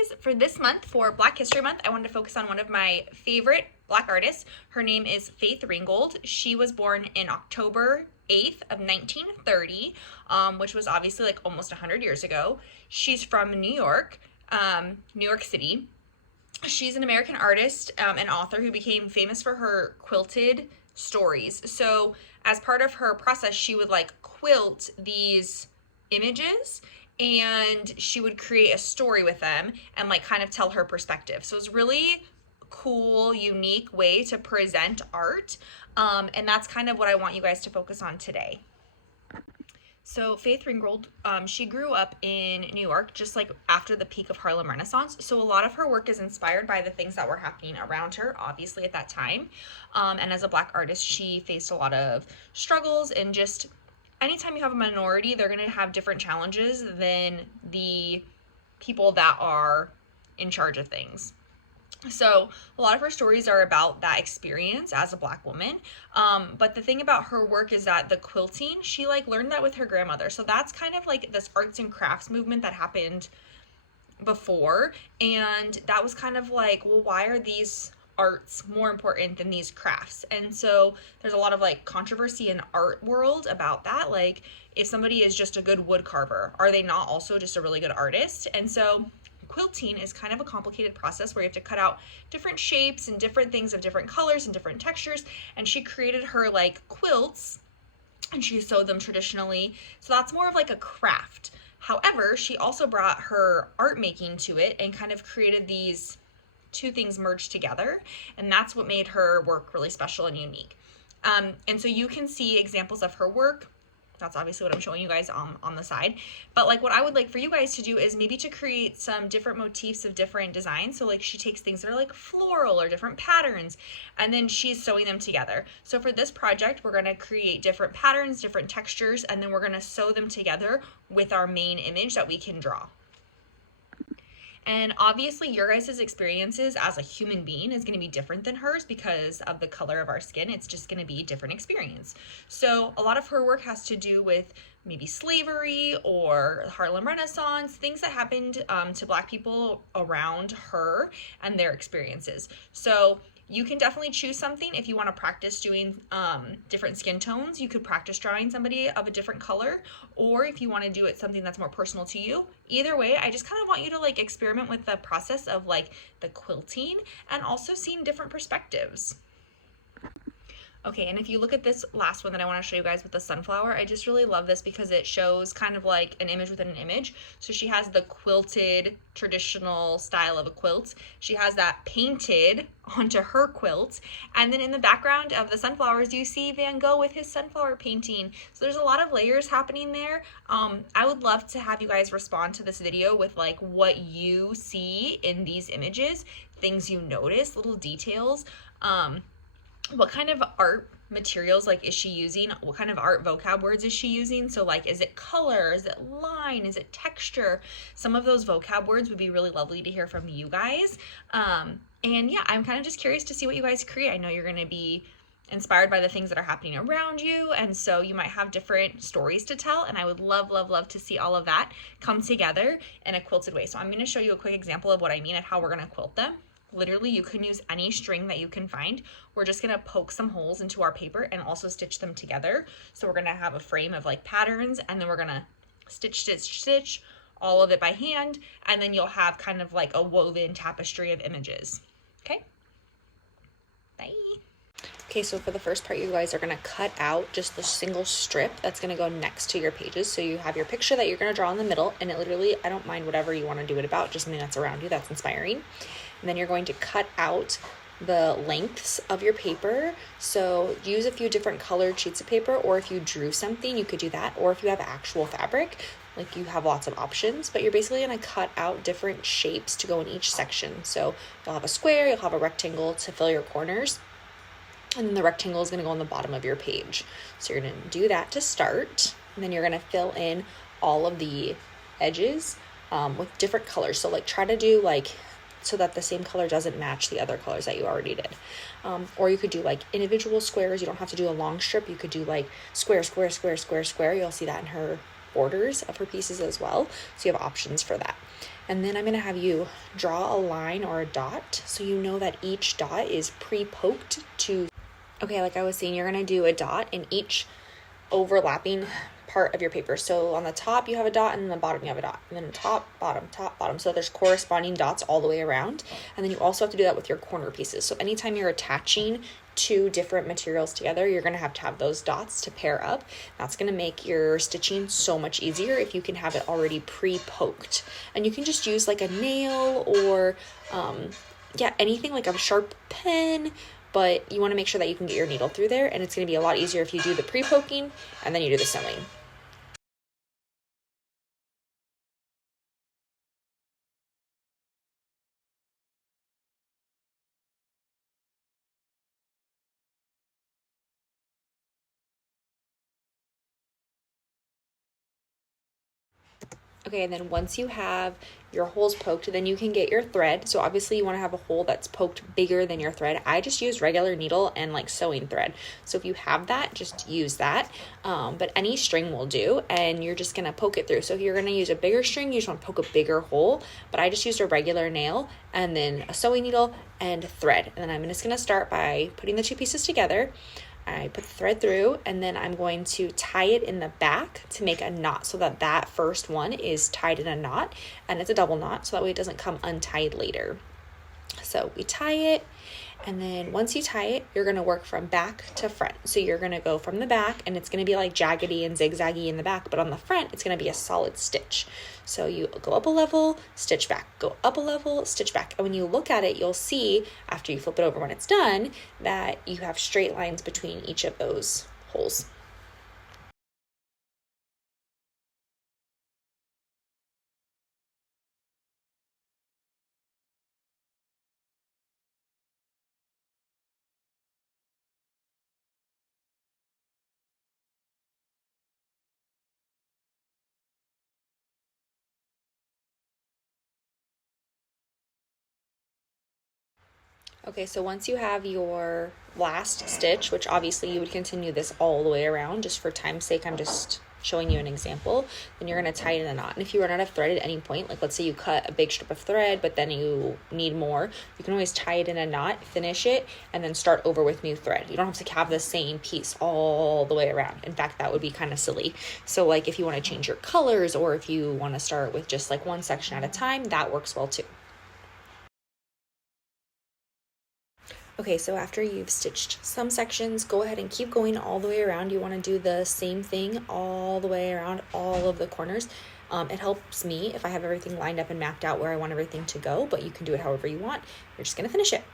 guys, for this month, for Black History Month, I wanted to focus on one of my favorite Black artists. Her name is Faith Ringgold. She was born in October 8th of 1930, which was obviously like almost 100 years ago. She's from New York City. She's an American artist and author who became famous for her quilted stories. So as part of her process, she would like quilt these images and she would create a story with them and like kind of tell her perspective. So it's really cool, unique way to present art. And that's kind of what I want you guys to focus on today. So Faith Ringgold, she grew up in New York just like after the peak of Harlem Renaissance. So a lot of her work is inspired by the things that were happening around her, obviously at that time. And as a Black artist, she faced a lot of struggles, and just anytime you have a minority, they're going to have different challenges than the people that are in charge of things. So a lot of her stories are about that experience as a Black woman. But the thing about her work is that the quilting, she like learned that with her grandmother. So that's kind of like this arts and crafts movement that happened before. And that was kind of like, well, why are these arts more important than these crafts? And so there's a lot of like controversy in art world about that. Like if somebody is just a good wood carver, are they not also just a really good artist? And so quilting is kind of a complicated process where you have to cut out different shapes and different things of different colors and different textures. And she created her like quilts and she sewed them traditionally. So that's more of like a craft. However, she also brought her art making to it and kind of created these two things merged together. And that's what made her work really special and unique. And so you can see examples of her work. That's obviously what I'm showing you guys on the side. But like what I would like for you guys to do is maybe to create some different motifs of different designs. So like she takes things that are like floral or different patterns, and then she's sewing them together. So for this project, we're gonna create different patterns, different textures, and then we're gonna sew them together with our main image that we can draw. And obviously your guys' experiences as a human being is going to be different than hers because of the color of our skin. It's just going to be a different experience. So a lot of her work has to do with maybe slavery or Harlem Renaissance, things that happened to Black people around her and their experiences. So you can definitely choose something if you want to practice doing different skin tones. You could practice drawing somebody of a different color, or if you want to do it something that's more personal to you. Either way, I just kind of want you to like experiment with the process of like the quilting and also seeing different perspectives. Okay, and if you look at this last one that I want to show you guys with the sunflower, I just really love this because it shows kind of like an image within an image. So she has the quilted traditional style of a quilt. She has that painted onto her quilt. And then in the background of the sunflowers, you see Van Gogh with his sunflower painting. So there's a lot of layers happening there. I would love to have you guys respond to this video with like what you see in these images, things you notice, little details. What kind of art materials like is she using? What kind of art vocab words is she using? So like, is it color? Is it line? Is it texture? Some of those vocab words would be really lovely to hear from you guys. And yeah, I'm kind of just curious to see what you guys create. I know you're going to be inspired by the things that are happening around you, and so you might have different stories to tell, and I would love, love, love to see all of that come together in a quilted way. So I'm going to show you a quick example of what I mean of how we're going to quilt them. Literally, you can use any string that you can find. We're just gonna poke some holes into our paper and also stitch them together. So we're gonna have a frame of like patterns, and then we're gonna stitch, stitch, stitch, all of it by hand, and then you'll have kind of like a woven tapestry of images. Okay? Bye. Okay, so for the first part, you guys are gonna cut out just the single strip that's gonna go next to your pages. So you have your picture that you're gonna draw in the middle, and it literally, I don't mind whatever you wanna do it about, just something that's around you that's inspiring. And then you're going to cut out the lengths of your paper. So use a few different colored sheets of paper, or if you drew something, you could do that. Or if you have actual fabric, like you have lots of options, but you're basically gonna cut out different shapes to go in each section. So you'll have a square, you'll have a rectangle to fill your corners, and then the rectangle is gonna go on the bottom of your page. So you're gonna do that to start, and then you're gonna fill in all of the edges with different colors. So like try to do like so that the same color doesn't match the other colors that you already did. Or you could do like individual squares. You don't have to do a long strip. You could do like square, square, square, square, square. You'll see that in her borders of her pieces as well. So you have options for that. And then I'm going to have you draw a line or a dot so you know that each dot is pre-poked to, okay, like I was saying, you're going to do a dot in each overlapping part of your paper. So on the top you have a dot, and on the bottom you have a dot, and then top, bottom. So there's corresponding dots all the way around. And then you also have to do that with your corner pieces. So anytime you're attaching two different materials together, you're going to have those dots to pair up. That's going to make your stitching so much easier if you can have it already pre-poked. And you can just use like a nail or anything like a sharp pen, but you want to make sure that you can get your needle through there, and it's going to be a lot easier if you do the pre-poking and then you do the sewing. Okay, and then once you have your holes poked, then you can get your thread. So obviously you want to have a hole that's poked bigger than your thread. I just use regular needle and like sewing thread. So if you have that, just use that. But any string will do, and you're just going to poke it through. So if you're going to use a bigger string, you just want to poke a bigger hole. But I just used a regular nail and then a sewing needle and thread. And then I'm just going to start by putting the two pieces together. I put the thread through, and then I'm going to tie it in the back to make a knot so that first one is tied in a knot, and it's a double knot so that way it doesn't come untied later. So we tie it, and then once you tie it, you're going to work from back to front. So you're going to go from the back, and it's going to be like jaggedy and zigzaggy in the back, but on the front, it's going to be a solid stitch. So you go up a level, stitch back, go up a level, stitch back. And when you look at it, you'll see after you flip it over when it's done that you have straight lines between each of those holes. Okay, so once you have your last stitch, which obviously you would continue this all the way around, just for time's sake, I'm just showing you an example, then you're going to tie it in a knot. And if you run out of thread at any point, like let's say you cut a big strip of thread, but then you need more, you can always tie it in a knot, finish it, and then start over with new thread. You don't have to have the same piece all the way around. In fact, that would be kind of silly. So like if you want to change your colors, or if you want to start with just like one section at a time, that works well too. Okay, so after you've stitched some sections, go ahead and keep going all the way around. You want to do the same thing all the way around all of the corners. It helps me if I have everything lined up and mapped out where I want everything to go, but you can do it however you want. You're just going to finish it.